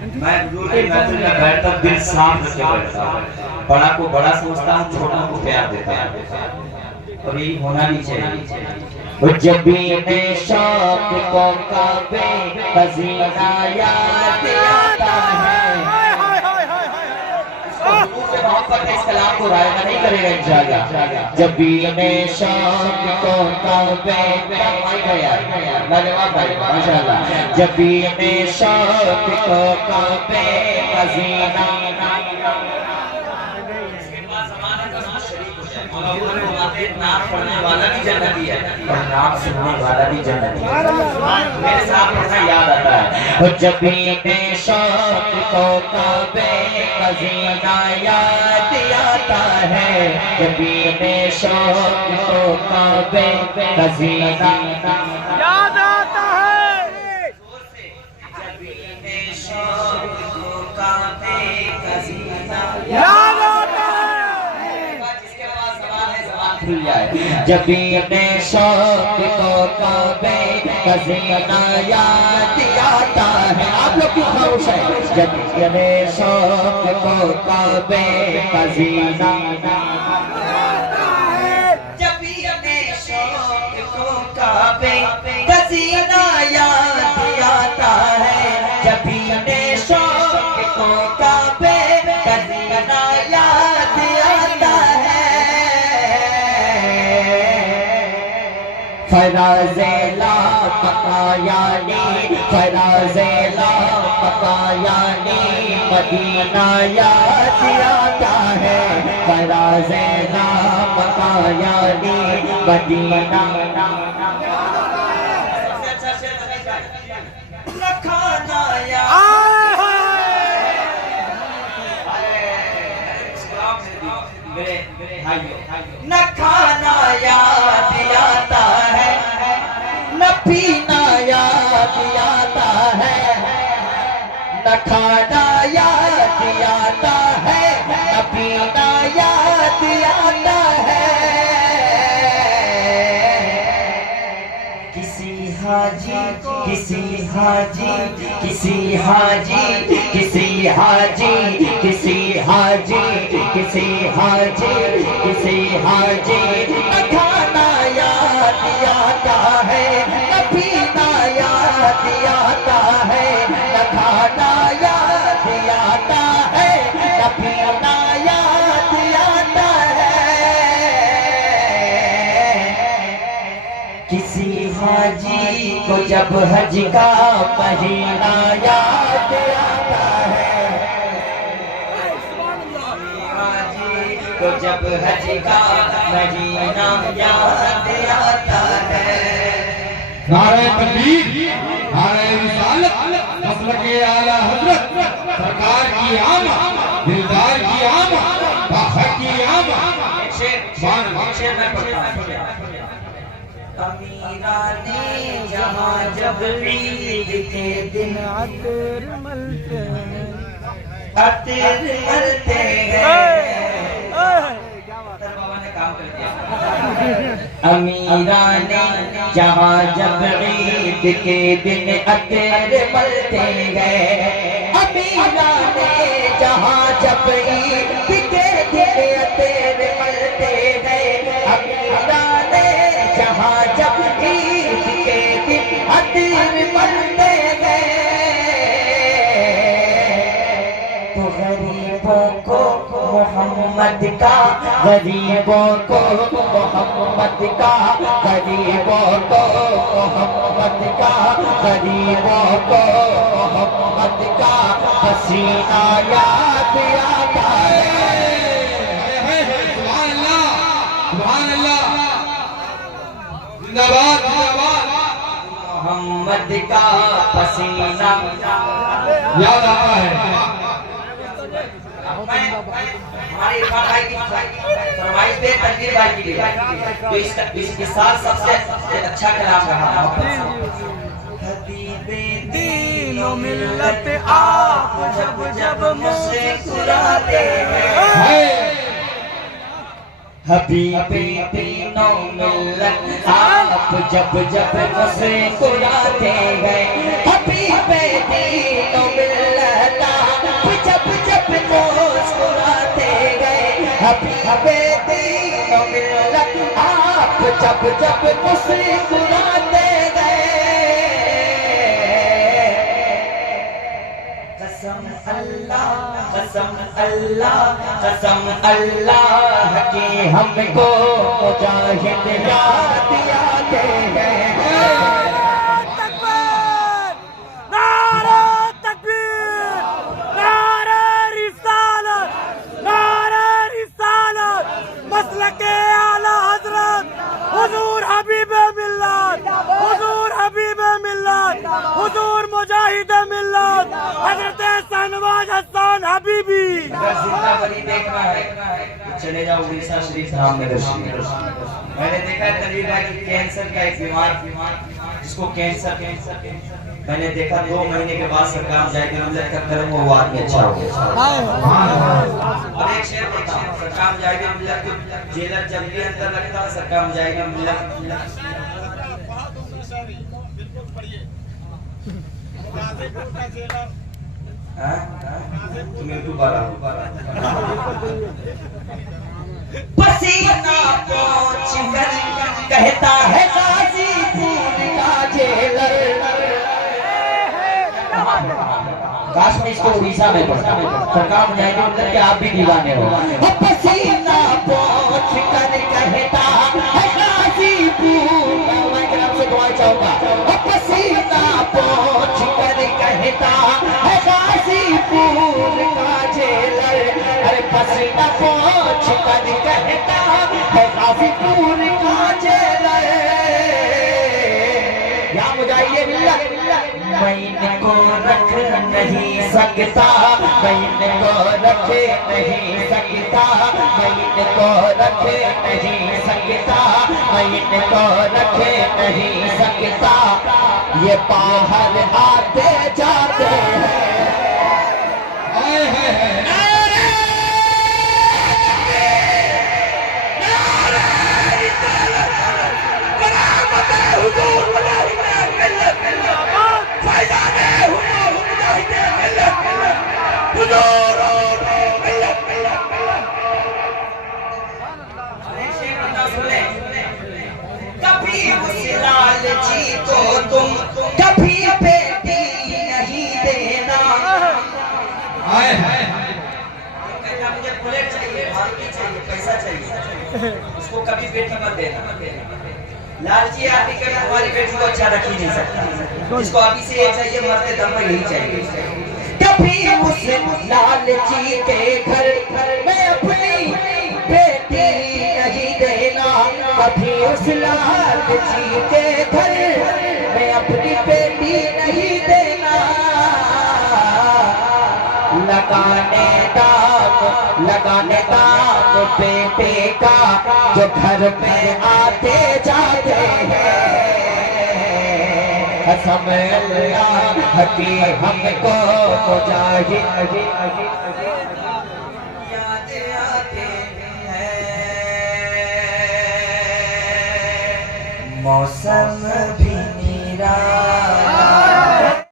मैं रोटी महफिल में बैठता दिल साफ रख के बैठता हूँ। बड़ा को बड़ा समझता हूँ, छोटा को प्यार देता हूँ, और यही होना भी चाहिए। जब भी शौक को काबे खजीना याद आता है, मोहब्बत इस कलाम को रायगा नहीं करेगा इंशाअल्लाह। जब भी मैं शौक को काबे लाजवाब भाई माशाअल्लाह। जब भी मैं शौक को काबे खजीना नाम पढ़ने वाला भी जन्नती है और नाम सुनने वाला भी जन्नती है। मेरे साथ पढ़ना याद आता है। जब भी मैं शौक को काबे खजीना याद आता है, जब भी मैं शौक को काबे खजीना याद आता है, जब भी मैं शौक को काबे खजीना याद आता है। जब भी मैं शौक को काबे खजीना याद आता है। आप लोग क्यों खामोश है? जब भी मैं शौक को काबे खजीना जब भी मैं शौक को काबे खजीना याद आता है, जब भी मैं शौक को काबे खजीना याद आता है। फराज़ेला पकायानी फराज़ेला पकायानी मदीना याद आता है। फराज़ेला पकायानी मदीना खाना न खाना याद आता है, न पीना याद आता है, न खाना याद आता है, न पीना याद आता है। किसी हाजी किसी हाजी किसी हाजी किसी हाजी किसी हाजी किसी हाजी किसी हाजी न खाना याद आता है, न पीना याद आता है, न खाना याद आता है, न पीना याद आता है। किसी हाजी को जब हज का महीना याद आता है, तो जब हज का महीना याद आता है। नारे तकबीर, नारे रिसालत, मसलके आला हजरत, सरकार की आमद, दिलदार की आमद, बादशाह की आमद। शेर मैं पढ़ता हूं। अमीराने जहां जब ईद के दिन अतर मलते हैं, अतर मलते हैं। काम कर दिया। अमीराने जहाँ जब ईद के दिन अतर मलते गए, अमीराने जहाँ जब ईद के दिन अतर मलते गए, अमीराने जहाँ जब ईद के दिन अतर मलते गए, तो गरीबों को मोहम्मद का, गरीबों को मोहम्मद का, गरीबों को मोहम्मद का, गरीबों को मोहम्मद का पसीना याद आता है। सुभान अल्लाह, सुभान अल्लाह, जिंदाबाद जिंदाबाद। मोहम्मद का पसीना याद आता है। हमारे इरफान भाई की फरमाइश पे तकदीर भाई की लिए तो इस साल सबसे अच्छा कलाम रहा। हबीबे दीनो मिल्लत आप जब जब मुस्कुराते हैं, हबीबे दीनो मिल्लत आप जब जब मुस्कुराते हैं, हबीबे दीनो मिल्लत अभी बेदीन मिल्लत आप जब जब मुस्कुराते गए। कसम अल्लाह की हमको मुजाहिद याद आते हैं। हुजूर मुजाहिद मिल्लत हजरत शाहनवाज हसन हबीबी। अगर जिंदा बरी देखना है तो चले जाओ उड़ीसा शरीफ धाम में दर्शन। मैंने देखा है तनवीर भाई की कैंसर का एक बीमार जिसको कैंसर मैंने देखा 2 महीने के बाद सरकार जाएगी मिल्लत का कर्म वो आदमी अच्छा हो गया। और एक शेर बताऊं, सरकार जाएगी मिल्लत जेलर जब भी अंदर लगता सरकार जाएगी मिल्लत पसीना पोंछ कर कहता है गाजीपुर का जेलर। काश में इसको उड़ीसा में पढ़ता सरकार जाएगी उधर के आप भी दीवाने हो। पसीना पोंछ कर कहता है गाजीपुर मैं ग्राम से दुआ चाहूंगा। पसीना पोंछ कर कहता है गाजीपुर का जेलर। अरे पसीना पोंछ कर कहता है गाजीपुर का जेलर। या मुजाहिद मिल्लत मैं इनको रख नहीं सकता, मैं इनको रख नहीं सकता, मैं इनको रख नहीं सकता, मैं इनको रख नहीं सकता। ये बाहर आते जाते हैं। कभी उस लालची को तुम कभी बेटी नहीं देना। मुझे बुलेट चाहिए, मारुति चाहिए, पैसा चाहिए, उसको कभी बेटी मत देना। लालची आदमी के तुम्हारी बेटी को अच्छा रख ही नहीं सकता। इसको अभी से ये चाहिए, मरते दम पर यही चाहिए। कभी उस लालची के घर में अपनी बेटी नहीं देना। कभी उस लालची के घर में अपनी बेटी नहीं देना। लगाने दाम बेटे का जो घर में आते जाते हैं। कसम अल्लाह की हमको मुजाहिद याद आते हैं। मौसम भी निराला